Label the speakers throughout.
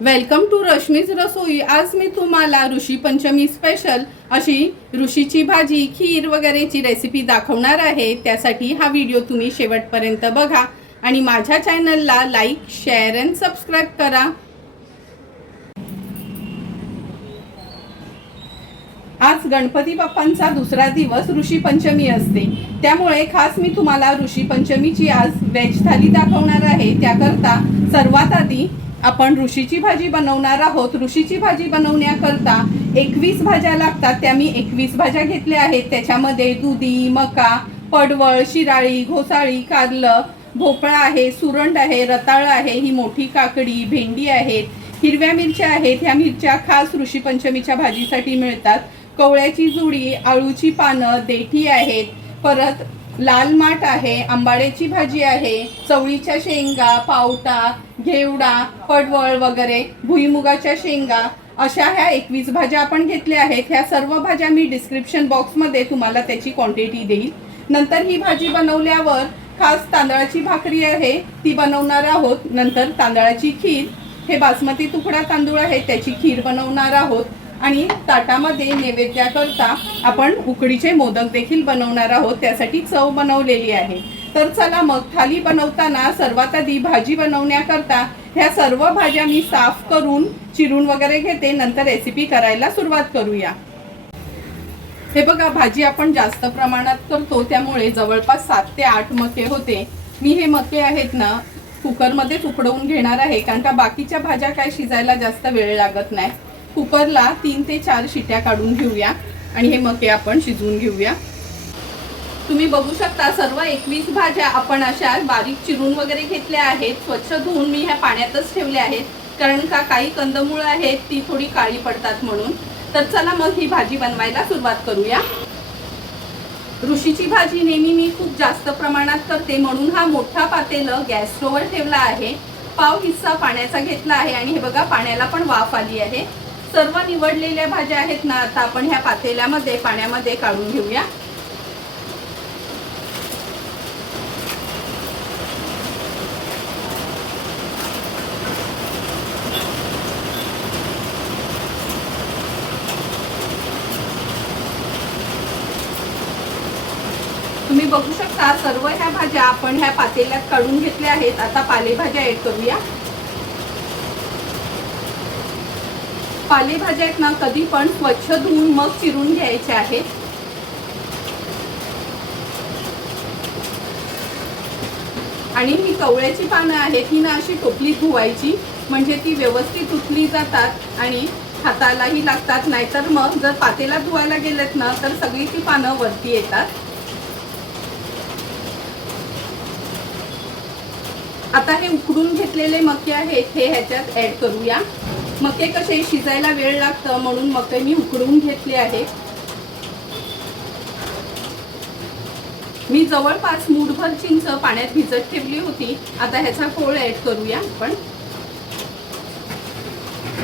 Speaker 1: Welcome to Rashmi's रसोई. आज मी तुम्हाला Rishi Panchami special अशी ऋषीची भाजी खीर वगैरेची रेसिपी दाखवणार आहे. त्यासाठी हा व्हिडिओ तुम्ही शेवटपर्यंत बघा आणि माझ्या चॅनलला लाईक शेअर अँड सबस्क्राईब करा. आज गणपती बाप्पांचा दुसरा दिवस ऋषी पंचमी असते. त्यामुळे खास मी तुम्हाला ऋषी पंचमीची आज व्हेज थाली दाखवणार आहे. त्याकरता सर्वात आधी आपण ऋषीची भाजी बनवणार आहोत. ऋषीची भाजी बनवण्याकरता एकवीस भाज्या लागतात. त्या मी एकवीस भाज्या घेतल्या आहेत. त्याच्यामध्ये दुधी मका पडवळ शिराळी घोसाळी कारलं भोपळा आहे सुरंड आहे रताळ आहे ही मोठी काकडी भेंडी आहेत हिरव्या मिरच्या आहेत. ह्या मिरच्या खास ऋषी पंचमीच्या भाजीसाठी मिळतात. कवळ्याची जुडी आळूची पानं देठी आहेत. परत लाल माठ आहे आंबाड्याची भाजी आहे चवळीच्या शेंगा पावटा घेवडा पडवळ वगैरे भुईमुगाच्या शेंगा अशा ह्या एकवीस भाज्या आपण घेतल्या आहेत. ह्या सर्व भाज्या मी डिस्क्रिप्शन बॉक्समध्ये तुम्हाला त्याची क्वांटिटी देईल. नंतर ही भाजी बनवल्यावर खास तांदळाची भाकरी आहे ती बनवणार आहोत. नंतर तांदळाची खीर. हे बासमती तुकडा तांदूळ आहे त्याची खीर बनवणार आहोत. आणि ताटामध्ये नैवेद्याकरता आपण उकडीचे मोदक देखील बनवणार आहोत. त्यासाठी चव बनवलेली आहे. तर चला मग थाली बनवताना सर्वात आधी भाजी बनवण्याकरता ह्या सर्व भाज्या मी साफ करून चिरून वगैरे घेते. नंतर रेसिपी करायला सुरुवात करूया. हे बघा भाजी आपण जास्त प्रमाणात करतो. त्यामुळे जवळपास सात ते आठ मके होते. मी हे मके आहेत ना कुकरमध्येच उकडवून घेणार आहे. कारण का बाकीच्या भाज्या काय शिजायला जास्त वेळ लागत नाही. कुकरला तीन ते चार शिट्या काढून घेऊया आणि हे मके आपण शिजवून घेऊया. तुम्ही बघू शकता सर्व एकवीस भाज्या आपण अशा बारीक चिरून वगैरे घेतल्या आहेत. स्वच्छ धुवून मी ह्या पाण्यातच ठेवल्या आहेत. कारण का काही कंदमुळं आहेत ती थोडी काळी पडतात म्हणून. तर चला मग ही भाजी बनवायला सुरुवात करूया. ऋषीची भाजी नेहमी मी खूप जास्त प्रमाणात करते म्हणून हा मोठा पातेलं गॅस स्टोवर ठेवला आहे. पाव हिस्सा पाण्याचा घेतला आहे आणि हे बघा पाण्याला पण वाफ आली आहे. सर्व निवडलेल्या भाज्या आहेत ना आता आपण ह्या पातेल्यामध्ये पाण्यामध्ये काढून घेऊया. तुम्ही बघू शकता सर्व ह्या भाज्या आपण ह्या पातेल्यात काढून घेतल्या आहेत. आता पालेभाज्या ऍड करूया. पालेभाज्या आहेत ना कधी पण स्वच्छ धुवून मग चिरून घ्यायच्या आहेत. आणि ही कवळ्याची पानं आहेत ही ना अशी टोपली धुवायची म्हणजे ती व्यवस्थित उचली जातात आणि हातालाही लागतात. नाहीतर मग जर पातेला धुवायला गेलेत ना तर सगळी ती पानं वरती येतात. आता हे उकडून घेतलेले मके आहेत हे ह्याच्यात ऍड करूया. मके कसे शिजायला वेळ लागतं म्हणून मके मी उकडून घेतले आहे मी जवळपास मूठभर चिंच पाण्यात भिजत ठेवली होती. आता ह्याचा कोळ ऍड करूया आपण.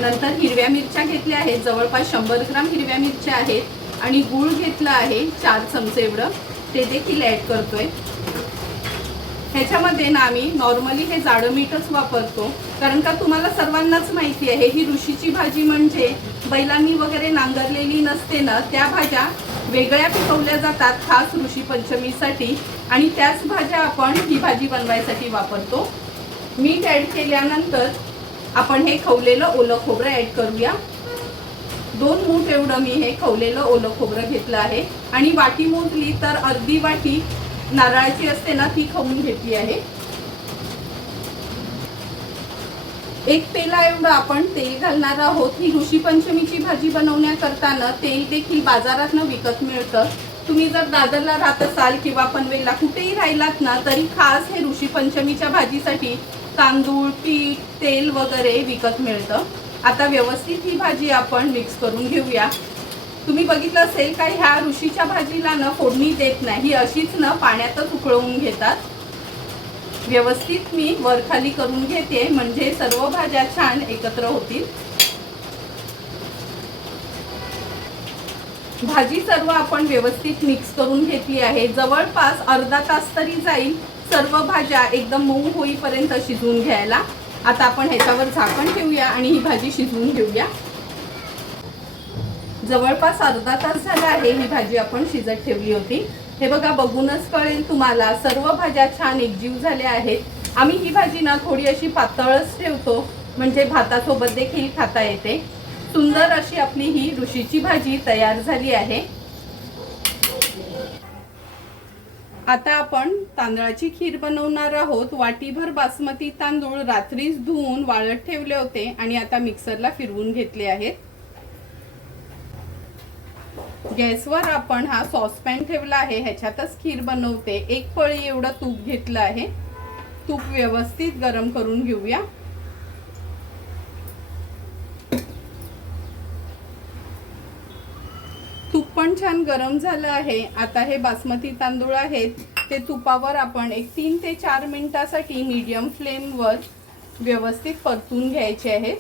Speaker 1: नंतर हिरव्या मिरच्या घेतल्या आहेत. जवळपास शंभर ग्राम हिरव्या मिरच्या आहेत. आणि गूळ घेतला आहे. चार चमचे एवढं. ते देखील ऍड करतोय. ह्याच्यामध्ये ना आम्ही नॉर्मली हे जाडं मीठच वापरतो. कारण का तुम्हाला सर्वांनाच माहिती आहे ही ऋषीची भाजी म्हणजे बैलांनी वगैरे नांगरलेली नसते ना त्या भाज्या वेगळ्या पिकवल्या जातात खास ऋषी पंचमीसाठी. आणि त्याच भाज्या आपण ही भाजी बनवायसाठी वापरतो. मीठ ॲड केल्यानंतर आपण हे खवलेलं ओलं खोबरं ॲड करूया. दोन मूठ एवढं मी हे खवलेलं ओलं खोबरं घेतलं आहे. आणि वाटी मोजली तर अर्धी वाटी नारळाची असते ना ती खाऊन घेतली आहे. एक पेला एवढं आपण तेल घालणार आहोत. ही ऋषी पंचमीची भाजी बनवण्याकरताना तेल देखील बाजारातनं विकत मिळतं. तुम्ही जर दादरला राहत असाल किंवा पनवेलला कुठेही राहिलात ना तरी खास हे ऋषी पंचमीच्या भाजीसाठी तांदूळ पीठ तेल वगैरे विकत मिळतं. आता व्यवस्थित ही भाजी आपण मिक्स करून घेऊया. तुम्ही बघितलं असेल का ह्या ऋषीच्या भाजीला ना फोडणी देत नाही ही अशीच ना पाण्यातच उकळवून घेतात. व्यवस्थित मी वरखाली करून घेते म्हणजे सर्व भाज्या छान एकत्र होतील. भाजी सर्व आपण व्यवस्थित मिक्स करून घेतली आहे. जवळपास अर्धा तास तरी जाईल सर्व भाज्या एकदम मऊ होईपर्यंत शिजवून घ्यायला. आता आपण ह्याच्यावर झाकण ठेवूया आणि ही भाजी शिजवून घेऊया. जवळपास अर्धा तास झाला आहे ही भाजी आपण शिजत ठेवली होती. हे बघा बघूनच कळेल तुम्हाला सर्व भाज्या छान एकजीव झाल्या आहेत. आम्ही ही भाजी ना थोडी अशी पातळच ठेवतो म्हणजे भातासोबत देखील खाता येते. सुंदर अशी आपली ही ऋषीची भाजी तयार झाली आहे. आता आपण तांदळाची खीर बनवणार आहोत. वाटीभर बासमती तांदूळ रात्रीच धुवून वाळत ठेवले होते आणि आता मिक्सरला फिरवून घेतले आहेत. गॅसवर आपण हा सॉसपॅन ठेवला आहे ह्याच्यातच खीर बनवते. एक पळी एवढं तूप घेतलं आहे. तूप व्यवस्थित गरम करून घेऊया. तूप पण छान गरम झालं आहे. आता हे बासमती तांदूळ आहेत. ते तुपावर आपण एक तीन ते चार मिनिटासाठी मीडियम फ्लेमवर व्यवस्थित परतून घ्यायचे आहेत.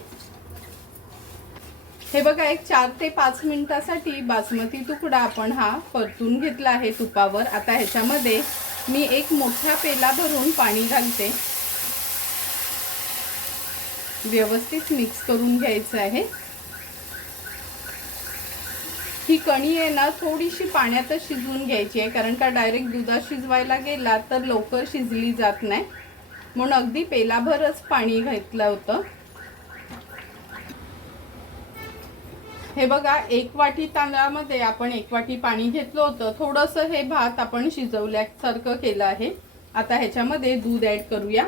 Speaker 1: हे बघा एक चार ते पाच मिनिटासाठी बासमती तुकडा आपण हा परतून घेतला आहे तुपावर. आता ह्याच्यामध्ये मी एक मोठ्या पेला भरून पाणी घालते. व्यवस्थित मिक्स करून घ्यायचं आहे. ही कणी आहे ना थोडीशी पाण्यातच शिजवून घ्यायची आहे कारण का डायरेक्ट दुधात शिजवायला गेला तर लवकर शिजली जात नाही. म्हणून अगदी पेलाभरच पाणी घेतलं होतं. हे बघा एक वाटी तांदळामध्ये आपण एक वाटी पाणी घेतलं होतं. थोडंसं हे भात आपण शिजवल्यासारखं केलं आहे. आता ह्याच्यामध्ये दूध ॲड करूया.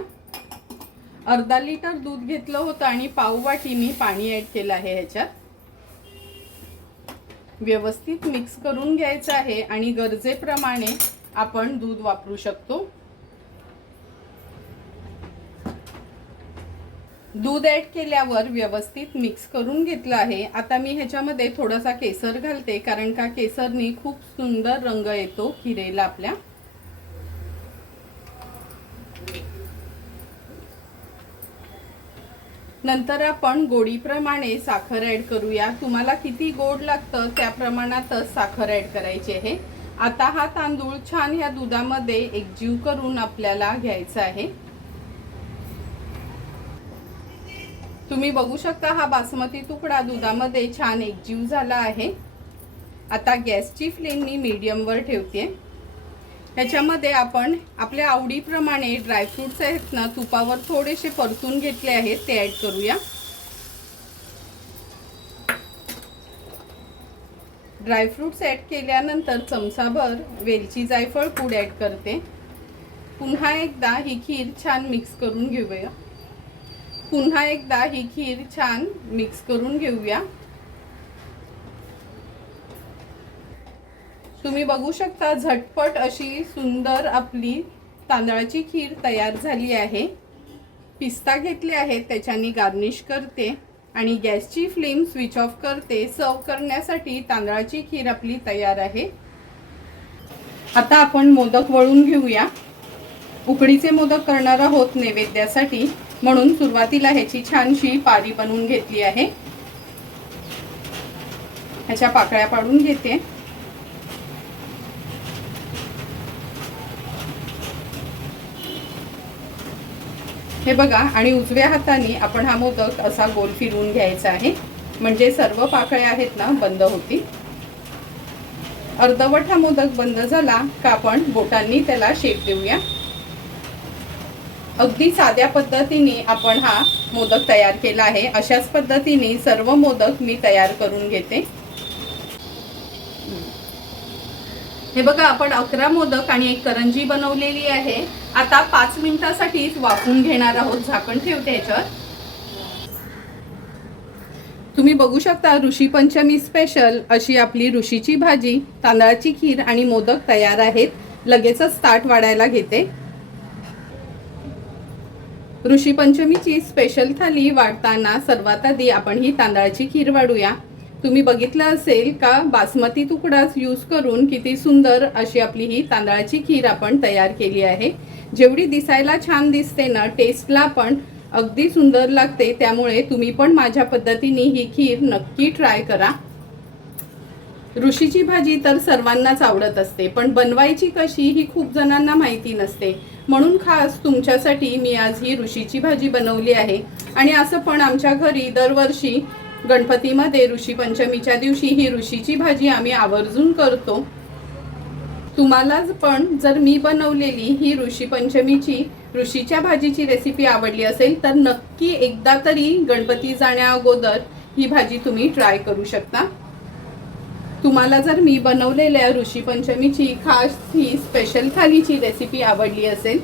Speaker 1: अर्धा लिटर दूध घेतलं होतं आणि पाव वाटी मी पाणी ॲड केलं आहे ह्याच्यात. व्यवस्थित मिक्स करून घ्यायचं आहे आणि गरजेप्रमाणे आपण दूध वापरू शकतो. दूध ॲड केल्यावर व्यवस्थित मिक्स करून घेतलं आहे. आता मी ह्याच्यामध्ये थोडासा केसर घालते कारण का केसरनी खूप सुंदर रंग येतो खिरेला आपल्या. नंतर आपण गोडीप्रमाणे साखर ॲड करूया. तुम्हाला किती गोड लागतं त्या प्रमाणातच साखर ॲड करायची आहे. आता हा तांदूळ छान ह्या दुधामध्ये एकजीव करून आपल्याला घ्यायचा आहे. तुम्ही बघू शकता हा बासमती तुकडा दुधामध्ये छान एकजीव झाला आहे. आता गॅसची फ्लेम मी मीडियमवर ठेवते. ह्याच्यामध्ये आपण आपल्या आवडीप्रमाणे ड्रायफ्रुट्स आहेत ना तुपावर थोडेसे परतून घेतले आहेत ते ॲड करूया. ड्रायफ्रुट्स ॲड केल्यानंतर चमचाभर वेलची जायफळ पूड ॲड करते. पुन्हा एकदा ही खीर छान मिक्स करून घेऊया. पुन्हा एकदा ही खीर छान मिक्स करून घेऊया. तुम्ही बघू शकता झटपट अशी सुंदर आपली तांदळाची खीर तयार झाली आहे. पिस्ता घेतले आहेत त्याच्याने गार्निश करते आणि गॅसची फ्लेम स्विच ऑफ करते. सर्व करण्यासाठी तांदळाची खीर आपली तयार आहे. आता आपण मोदक वळून घेऊया. उकडीचे मोदक करणार आहोत नैवेद्यासाठी. म्हणून सुरुवातीला ह्याची छानशी पारी बनवून घेतली आहे. ह्याच्या पाकळ्या पाडून घेते. हे बघा आणि उजव्या हाताने आपण हा मोदक असा गोल फिरवून घ्यायचा आहे. म्हणजे सर्व पाकळ्या आहेत ना बंद होतील. अर्धवट हा मोदक बंद झाला का आपण बोटांनी त्याला शेप देऊया. अगदी साध्या पद्धतीने आपण हा मोदक तयार केला आहे. अशाच पद्धतीने सर्व मोदक मी तयार करून घेते. हे बघा आपण अकरा मोदक आणि एक करंजी बनवलेली आहे. आता पाच मिनिटासाठीच वाफून घेणार आहोत. झाकण ठेवते ह्याच्यावर तुम्ही बघू शकता ऋषी पंचमी स्पेशल अशी आपली ऋषीची भाजी तांदळाची खीर आणि मोदक तयार आहेत. लगेचच ताट वाढायला घेते. ऋषीपंचमीची स्पेशल थाली वाढताना सर्वात आधी आपण ही तांदळाची खीर वाढूया. तुम्ही बघितलं असेल का बासमती तुकडाच यूज करून किती सुंदर अशी आपली ही तांदळाची खीर आपण तयार केली आहे. जेवढी दिसायला छान दिसते ना टेस्टला पण अगदी सुंदर लागते. त्यामुळे तुम्ही पण माझ्या पद्धतीने ही खीर नक्की ट्राय करा. ऋषीची भाजी तर सर्वांनाच आवडत असते पण बनवायची कशी ही खूप जणांना माहिती नसते. म्हणून खास तुमच्यासाठी मी आज ही ऋषीची भाजी बनवली आहे. आणि असं पण आमच्या घरी दरवर्षी गणपतीमध्ये ऋषी पंचमीच्या दिवशी ही ऋषीची भाजी आम्ही आवर्जून करतो. तुम्हालाच पण जर मी बनवलेली ही ऋषी पंचमीची ऋषीच्या भाजीची रेसिपी आवडली असेल तर नक्की एकदा तरी गणपती जाण्या अगोदर ही भाजी तुम्ही ट्राय करू शकता. तुम्हाला जर मी बनवलेल्या ऋषी पंचमीची खास ही स्पेशल थालीची रेसिपी आवडली असेल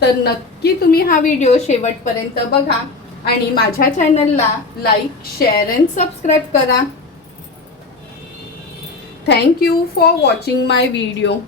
Speaker 1: तर नक्की तुम्ही हा व्हिडिओ शेवटपर्यंत बघा आणि माझ्या चॅनलला लाईक शेअर अँड सबस्क्राईब करा. Thank you for watching my video